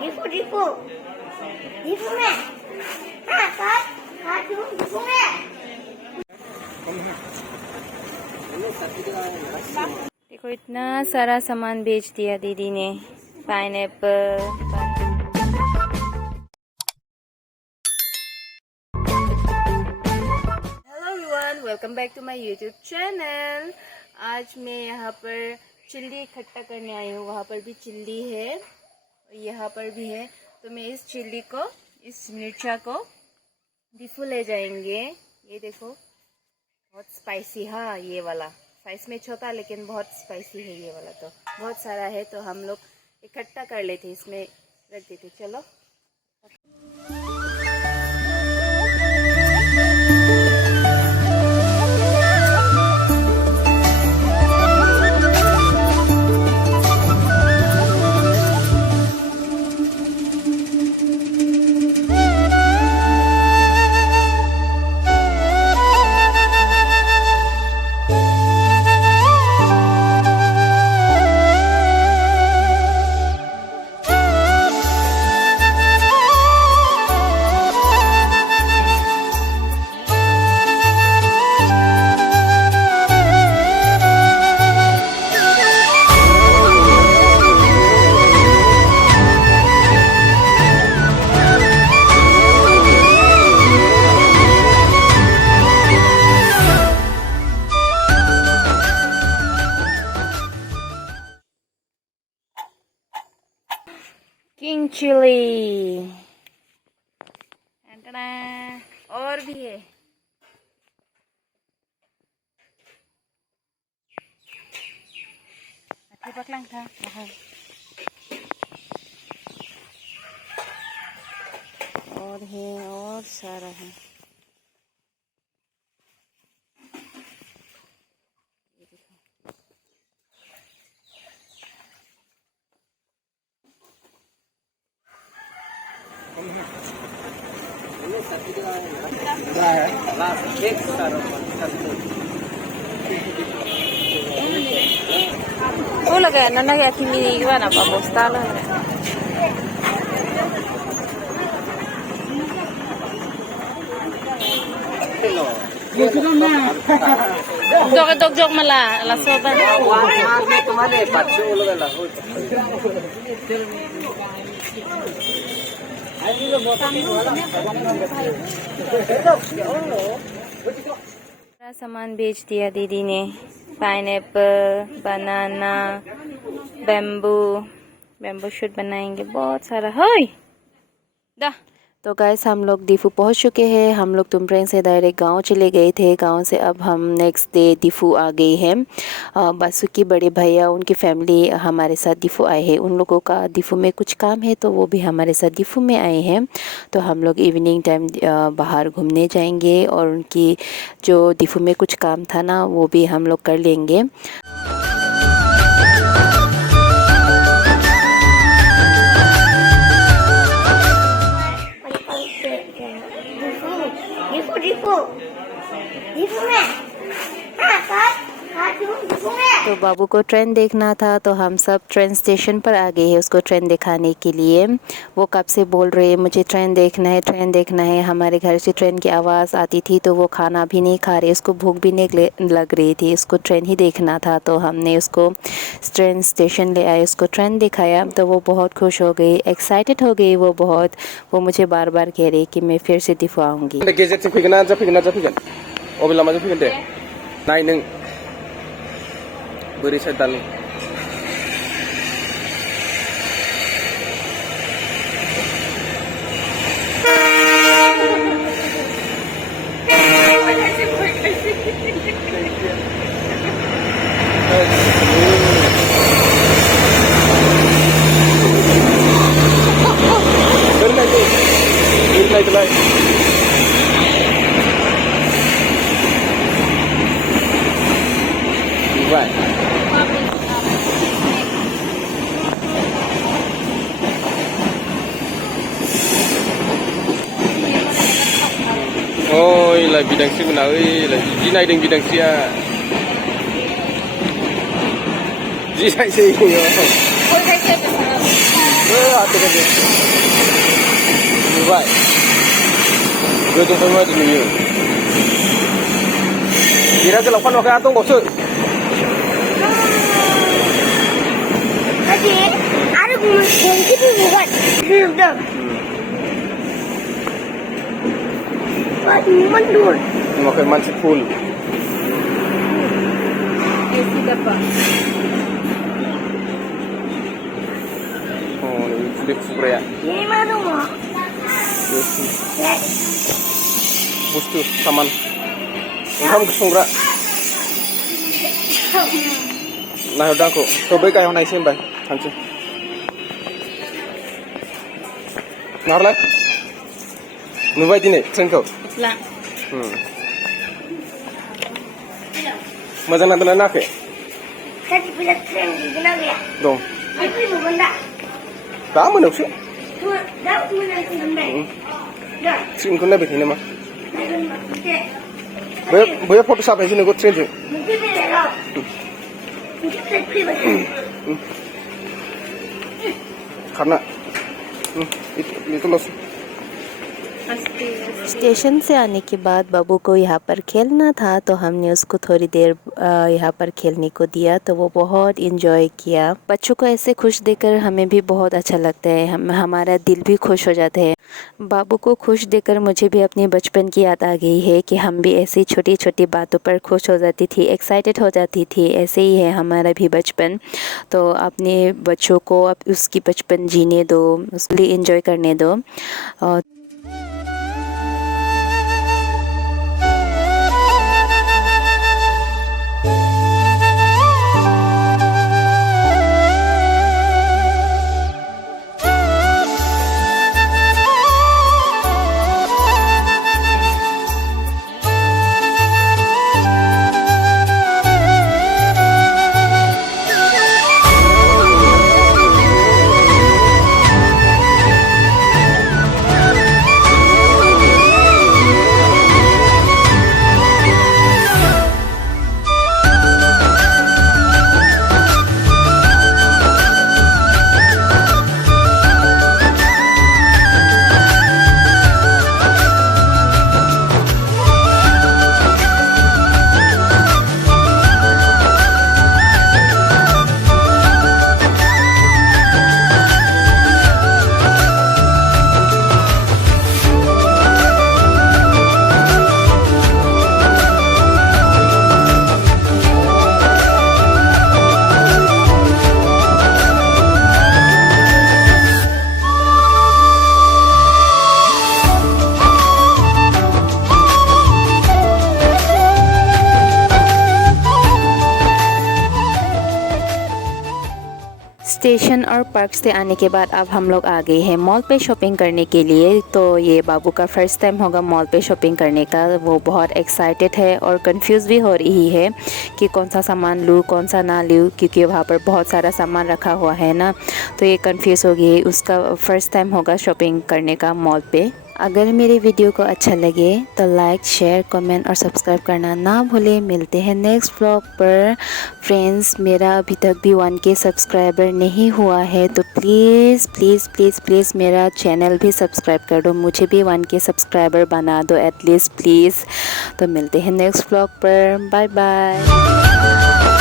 Difu, Difu mẹ. Cắt chú, Difu mẹ. देखो इतना सारा सामान बेच दिया दीदी ने। Pineapple, hello everyone, welcome back to my YouTube channel. आज मैं यहाँ पर चिल्ली इकट्ठा करने आई हूँ। वहाँ पर भी चिल्ली है और यहाँ पर भी है। तो मैं इस चिल्ली को, इस मिर्चा को डिफू ले जाएंगे। ये देखो बहुत स्पाइसी, हाँ ये वाला साइज में छोटा लेकिन बहुत स्पाइसी है ये वाला। तो बहुत सारा है तो हम लोग इकट्ठा कर लेते, इसमें रख देते। चलो किंग चिली और भी है। पकड़ांग था और है, और सारा है। Oh lagi anak ya kimi gimana Pak Bosta lah. Jok malah lasoban. सामान बेच दिया दीदी ने। पाइनएप्पल, बनाना, बैम्बू शूट बनाएंगे बहुत सारा। हाय दा तो गाइस हम लोग डिफू पहुंच चुके हैं। हम लोग तुमप्रेंग से डायरेक्ट गांव चले गए थे। गांव से अब हम नेक्स्ट डे डिफू आ गए हैं। बासु की बड़े भैया उनकी फैमिली हमारे साथ डिफू आए हैं। उन लोगों का डिफू में कुछ काम है तो वो भी हमारे साथ डिफू में आए हैं। तो हम लोग इवनिंग टाइम बाहर घूमने जाएंगे और उनकी जो डिफू में कुछ काम था ना वो भी हम लोग कर लेंगे। तो बाबू को ट्रेन देखना था तो हम सब ट्रेन स्टेशन पर आ गए हैं उसको ट्रेन दिखाने के लिए। वो कब से बोल रहे हैं मुझे ट्रेन देखना है, ट्रेन देखना है। हमारे घर से ट्रेन की आवाज़ आती थी तो वो खाना भी नहीं खा रहे, उसको भूख भी नहीं लग रही थी, उसको ट्रेन ही देखना था। तो हमने उसको ट्रेन स्टेशन ले आए, उसको ट्रेन दिखाया तो वो बहुत खुश हो गई, एक्साइटेड हो गई वो बहुत। वो मुझे बार बार कह रही कि मैं फिर से डिफू आऊँगी। बोरै साइदानि Ôi là bidang si benar là di naik bidang sia. Di naik si yo. Ada kan dia. Right. Dua tu semua tu ni. Kira ke lapan orang tu bosuk. Tadi ada mungkin bukan. Sudah. Mandur. Makan mansi full. ऐसी डब्बा Oh, ni flip spray. Ini mana mah? Bustu saman. Engkau kesungra. Nah, udah aku. Coba kau naik sini, bay. Hanci. Narlah. Nubai dini, train kau. ला Macam nak nak ke? Tadi bila tren di kenal ya? Dong. Itu ibu benda. Tak mana sih? Tu dah tu mana tu benda. Dah. Train kau nak begini mah. Naikkan macam. Boleh foto siapa sini kau train je? Mungkin benda lah. Mungkin saya pergi macam. Karena itu los. Station से आने के बाद बाबू को यहाँ पर खेलना था तो हमने उसको थोड़ी देर यहाँ पर खेलने को दिया तो वो बहुत इन्जॉय किया। बच्चों को ऐसे खुश देखकर हमें भी बहुत अच्छा लगता है, हमारा दिल भी खुश हो जाता है। बाबू को खुश देखकर मुझे भी अपने बचपन की याद आ गई है कि हम भी ऐसी छोटी छोटी बातों पर खुश हो जाती थी, एक्साइटेड हो जाती थी। ऐसे ही है हमारा भी बचपन। तो अपने बच्चों को अब उसकी बचपन जीने दो, उसके लिए इन्जॉय करने दो। स्टेशन और पार्क से आने के बाद अब हम लोग आ गए हैं मॉल पे शॉपिंग करने के लिए। तो ये बाबू का फर्स्ट टाइम होगा मॉल पे शॉपिंग करने का। वो बहुत एक्साइटेड है और कंफ्यूज भी हो रही है कि कौन सा सामान लूँ कौन सा ना लूँ, क्योंकि वहाँ पर बहुत सारा सामान रखा हुआ है ना, तो ये कंफ्यूज हो गई। उसका फर्स्ट टाइम होगा शॉपिंग करने का मॉल पे। अगर मेरे वीडियो को अच्छा लगे तो लाइक शेयर कमेंट और सब्सक्राइब करना ना भूलें। मिलते हैं नेक्स्ट व्लॉग पर। फ्रेंड्स, मेरा अभी तक भी 1K सब्सक्राइबर नहीं हुआ है तो प्लीज़ प्लीज़ प्लीज़ प्लीज़ मेरा चैनल भी सब्सक्राइब कर दो, मुझे भी 1K सब्सक्राइबर बना दो एटलीस्ट प्लीज़। तो मिलते हैं नेक्स्ट व्लॉग पर। Bye bye.